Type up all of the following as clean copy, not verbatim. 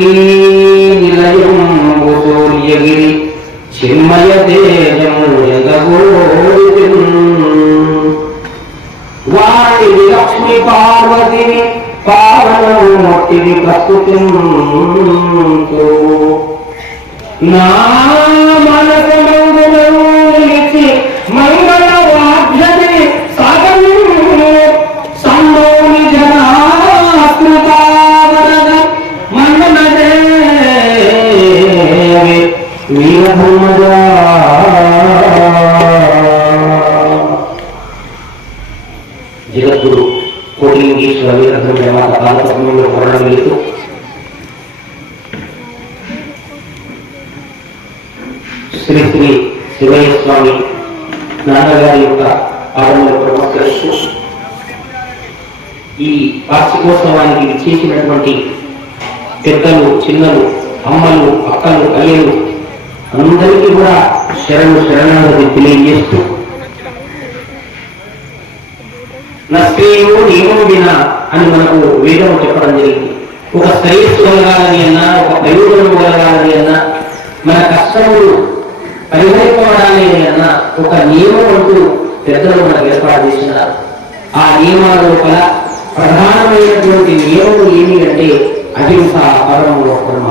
శ్రీనిలయం సూర్యగిరి చిన్మయ తేజము జగగోవిందం వారి లక్ష్మి పార్వతిని పావనమూర్తిని ప్రస్తుతింతు నా మనసమందులో నిలిచి మంగళ వాద్యని సాగము సంభోని జనాకృతావరద మంగళదేవి వీరభూమజా జగద్గురు కోటిలింగేశ్వర వీరభద్రమాత కాలసమయంలో మరణం వెళుతూ శ్రీ శ్రీ శివయ్య స్వామి నాన్నగారి యొక్క పాదములకు నమస్కరిస్తూ ఈ వార్షికోత్సవానికి చేసినటువంటి పెద్దలు చిన్నలు అమ్మలు అక్కలు అయ్యలు అందరికీ కూడా శరణాగతి తెలియజేస్తూ నష్టేయో నియమం వినా అని మనకు వేదం చెప్పడం జరిగింది. ఒక శ్రేయస్సు కలగాలని అన్నా, ఒక ప్రయోజనం కలగాలని అన్నా, మన కష్టములు పరిహరింపబడాలి అన్న ఒక నియమం అంటూ పెద్దలు మనకు ఏర్పాటు చేస్తున్నారు. ఆ నియమాల లోపల ప్రధానమైనటువంటి నియమం ఏమి అంటే అహింస పరమో ధర్మ.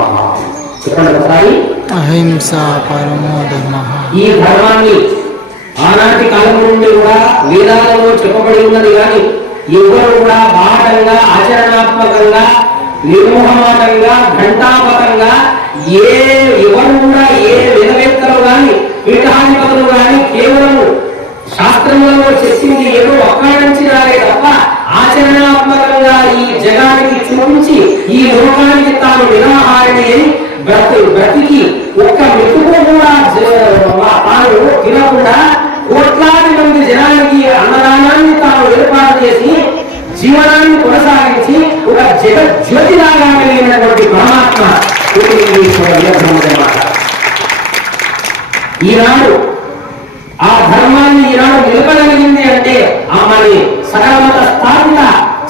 చెప్పండి ఒకసారి. అహింస పరమో ధర్మ. ఈ ధర్మాన్ని ఆనాటి కాలం నుండి కూడా వేదాలలో చెప్పబడి ఉన్నది. కానీ ఎవరు కూడా బాహటంగా ఆచరణాత్మకంగా నిర్మోహమాటంగా ఘంటాపథంగా ఎవరు కూడా ఏ వేదవేత్తలు కానీ పీఠాధిపతులు కానీ కేవలం శాస్త్రములలో చెప్పింది ఏదో ఒక్కడి నుంచి రాలే తప్ప ఆచరణాత్మకంగా ఈ జగానికి చూపించి ఈ లోకానికి తాను వినాహారిణి అని బ్రతికి ఒక్క మెతుకు కూడా తాను తినకుండా కోట్లాది మంది జనానికి అన్నదానాన్ని తాను ఏర్పాటు చేసి జీవనాన్ని కొనసాగించి ఒక జగజ్యోతిలాగా కలిగినటువంటి పరమాత్మ ఈనాడు ఆ ధర్మాన్ని ఈనాడు నిలపగలిగింది అంటే ఆమెని సకలమత స్థాపిత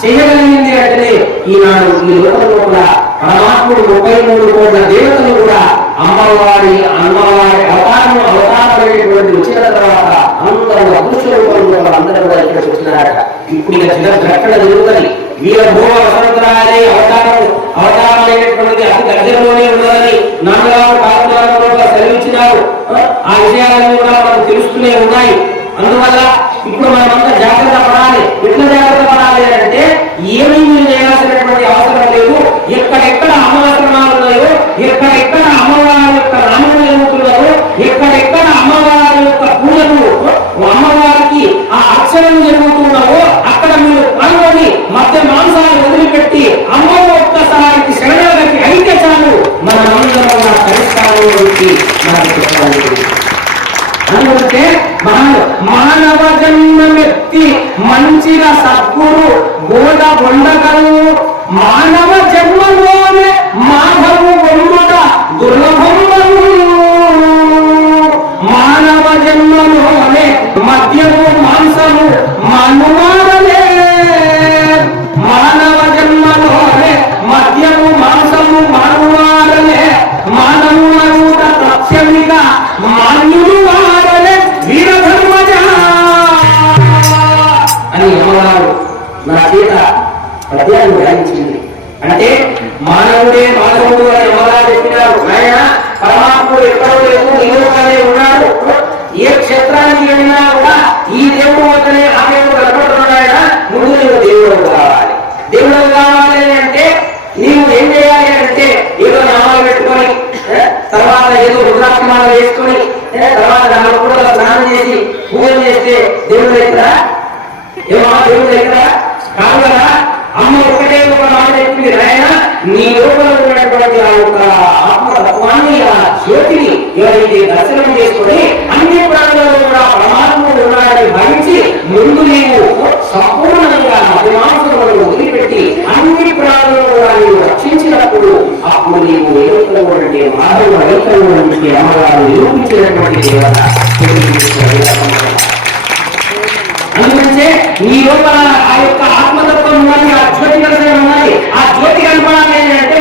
చేయగలిగింది అంటే ఈనాడు ఈ లోకంలో కూడా పరమాత్ముడు 33 కోట్ల దేవతలు కూడా అమ్మవారి అవతారమైనటువంటి వచ్చిన తర్వాత అందరూ అదృష్ట రూపంలో అందరూ కూడా ఇక్కడ వచ్చినారట. ఇప్పుడు ఇక ఎక్కడ జరుగుతుంది వీరభూమ వసంతరాలే అవతారమైనటువంటి అతి దగ్గరలోనే ఉన్నదని నాన్నగారు కాలంలో సెలవించినారు. ఆ విషయాలన్నీ కూడా మనకు తెలుస్తూనే ఉన్నాయి. అందువల్ల ఇప్పుడు మనమంతా జాగ్రత్త పడాలి. ఎట్లా జాగ్రత్త పడాలి అంటే ఏమీ చేయాల్సినటువంటి అవసరం లేదు. ఎక్కడెక్కడ అమ్మవాసనాలు ఉన్నాయో, ఎక్కడెక్కడ అమ్మవారి యొక్క నామం జరుగుతున్నాయో, ఎక్కడెక్కడ అమ్మవారి యొక్క పూజలు అమ్మవారికి ఆ అర్చనలు జరుగుతున్నావో అక్కడ మీరు పాల్గొని మధ్య మాంసాలు వదిలిపెట్టి అమ్మవారి ఒక్కసారికి శరణాగతి అయితే చాలు మనమందరం పరిష్కారం గురించి మనకు చెప్పడానికి. అందుకే మానవ జన్మమెత్తి మంచిగా సద్గురు బోధ బొండగలు మానవ జన్మలోనే మాధవు బొమ్మట దుర్లభము మానవ జన్మలోనే మద్యము మాంసము మనుమారలే మానవ జన్మలోనే మద్యము మాంసము మనుమారలే మానవుల తథ్యమిగా మాన్యులు వారలే వీరధర్మజ అని అమ్మవారు నా చేత పద్యాన్ని వ్యాయించింది. అంటే మానవుడే మానవుడు అని అమ్మవారు చెప్పినారు. ఆయన పరమాత్ముడు ఎక్కడో లేదు, నీలోనే ఉన్నాడు. ఏ క్షేత్రానికి వెళ్ళినా కూడా ఈ దేవుడు వద్దనే ఆ దేవుడు కనపడుతున్నాడా, ముందు నీవు దేవుడు కావాలి. దేవుడు కావాలి అంటే నీవు ఏం చేయాలి అంటే ఏదో నామాలు పెట్టుకొని తర్వాత ఏదో రుద్రాక్షమాలు వేసుకొని తర్వాత దాని కూడా స్నానం చేసి పూజ చేస్తే దేవుడు దగ్గర ఏమో దేవుడు దగ్గర కాదు కదా. అమ్మ ఒకటే ఒక మాట చెప్పింది, నాయన నీ లోపల ఉన్నటువంటి ఆ యొక్క ఆత్మతత్వాన్ని ఆ జ్యోతిని ఎవరైతే దర్శనం చేసుకొని అన్ని ప్రాణులలో కూడా పరమాత్ముడు ఉన్నాడని భావించి ముందు నీవు సంపూర్ణంగా అభిమానులను వదిలిపెట్టి అన్ని ప్రాణులను కూడా నీవు రక్షించినప్పుడు అప్పుడు నీవు వేడుకటువంటి మాధవ వైఖరి అమ్మగారు నిరూపించినటువంటి దేవత. అందుకంటే నీ లోపల ఆ యొక్క ఆత్మతత్వం ఉన్నది, ఆ జ్యోతి దర్శనం ఉన్నది. ఆ జ్యోతి కనపడాలి అంటే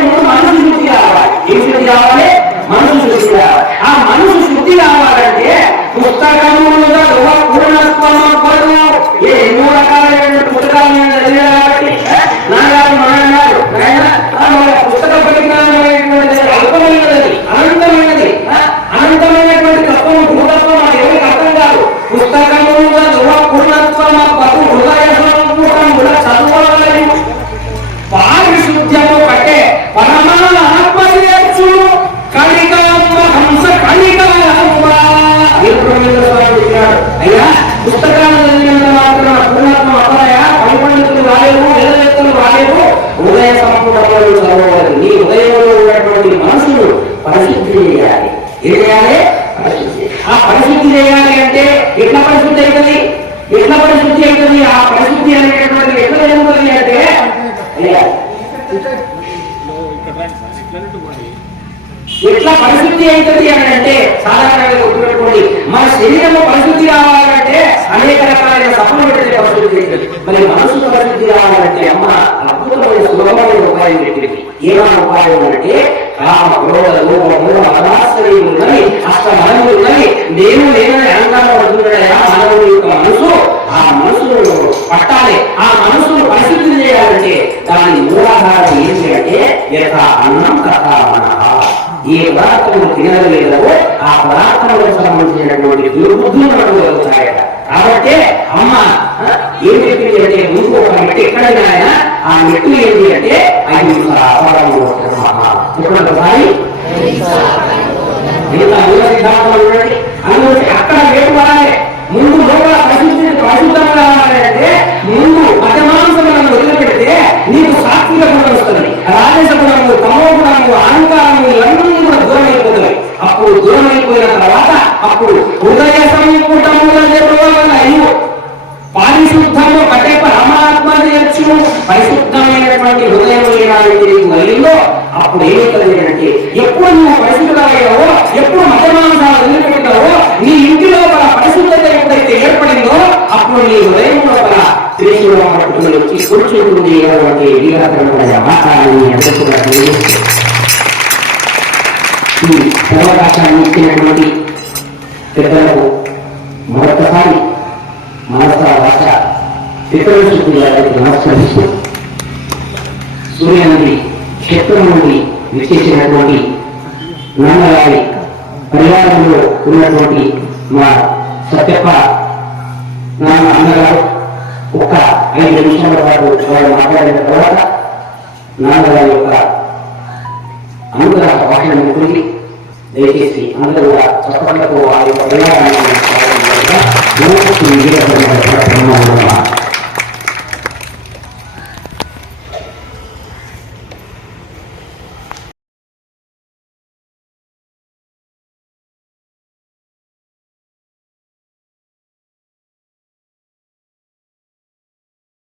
మీరు హృదయ సంపుటంలో చదవగలరు. నీ హృదయంలో ఉన్నటువంటి మనసును పరిశుద్ధి చేయాలి. ఏం చేయాలి? ఆ పరిశుద్ధి చేయాలి అంటే ఎట్లా పరిశుద్ధి అవుతుంది? ఎట్లా పరిశుద్ధి అవుతుంది? ఆ పరిశుద్ధి అనేటటువంటి ఎట్లా జరుగుతుంది అంటే ఎట్లా పరిశుద్ధి అవుతుంది అని అంటే సాధారణంగా గుర్తుపెట్టుకోండి, మన శరీరంలో పరిశుద్ధి కావాలంటే అనేక రకాలైన సఫలం పెడితే పరిశుద్ధి అవుతుంది. మరి మనసు పరిశుద్ధి కావాలంటే అమ్మ అద్భుతమైన సులభమైన ఉపాయం పెట్టింది. ఏమైనా ఉపాయం అంటే కామ క్రోధ లోభ మూఢ మదాశ్రయులున్నవి అష్టమనములున్నవి నేను లేనని అహంకారం పడుతున్నాడయా మానవుడి యొక్క మనసు. ఆ మనసును పట్టాలి. ఆ మనసును పరిశుద్ధి చేయాలంటే దాని మూలాధారం ఏంటి అంటే యథా అన్నం తథా మనః. ఏ పదార్థములు తినగలిగేదో ఆ పదార్థములకు సంబంధించినటువంటి దుర్బుద్ధులు మనకు కలుగుతాయట. కాబట్టి అమ్మ ఏం చెప్పింది అంటే ముందు ఒక మెట్టు ఎక్కడైనా ఆయన ఆ మెట్టు ఏంటి అంటే అహింస పరమో ధర్మః. ఒకసారి ఇంత మూల సిద్ధాంతం ఉండండి. అందులో అక్కడ మెట్టు పడాలి. ముందు లోపల పరిశుద్ధంగా కావాలి అంటే ముందు మతమాంసములను వదిలిపెడితే నీకు సాత్విక గుణం వస్తుంది. రాజస గుణము, తమో గుణము, అహంకారము ఇవన్నీ కూడా దూరం అయిపోతాయి. అప్పుడు దూరం అయిపోయిన తర్వాత అప్పుడు హృదయ సంపుటముల అయ్యో పారిశుద్ధము అంటే పరమాత్మ చేయొచ్చు. పరిశుద్ధమైనటువంటి హృదయం ఏనాడైతే నీకు అయిందో అప్పుడు ఏమవుతుంది అంటే ఎప్పుడు నువ్వు పరిశుద్ధమయ్యావో, ఎప్పుడు మతమాంసాలు వదిలిపెట్టావో, నీ ఇంటి లోపల పరిశుద్ధత ఎప్పుడైతే ఏర్పడిందో అప్పుడు నీ హృదయం లోపల శ్రీశివ పట్టుకుని వచ్చి కూర్చుంటుంది. మాట్లాడాలని అందరికీ ఈ అవకాశాన్ని ఇచ్చినటువంటి పెద్దలకు మరొకసారి మనస భాష పితృ శుద్ధి గారికి నమస్కరిస్తూ సూర్య నుండి క్షేత్రం నుండి విచ్చేసినటువంటి నాన్నగారి పరివారంలో ఉన్నటువంటి మా సత్యప్ప నాన్న అన్నగారు ఒక్క 5 నిమిషాల పాటు వాళ్ళు మాట్లాడిన తర్వాత నాన్నగారి యొక్క అనుగ్రహ భాషను పొంది దయచేసి అందరూ కూడా చప్పట్లతో వారి యొక్క పరివారాన్ని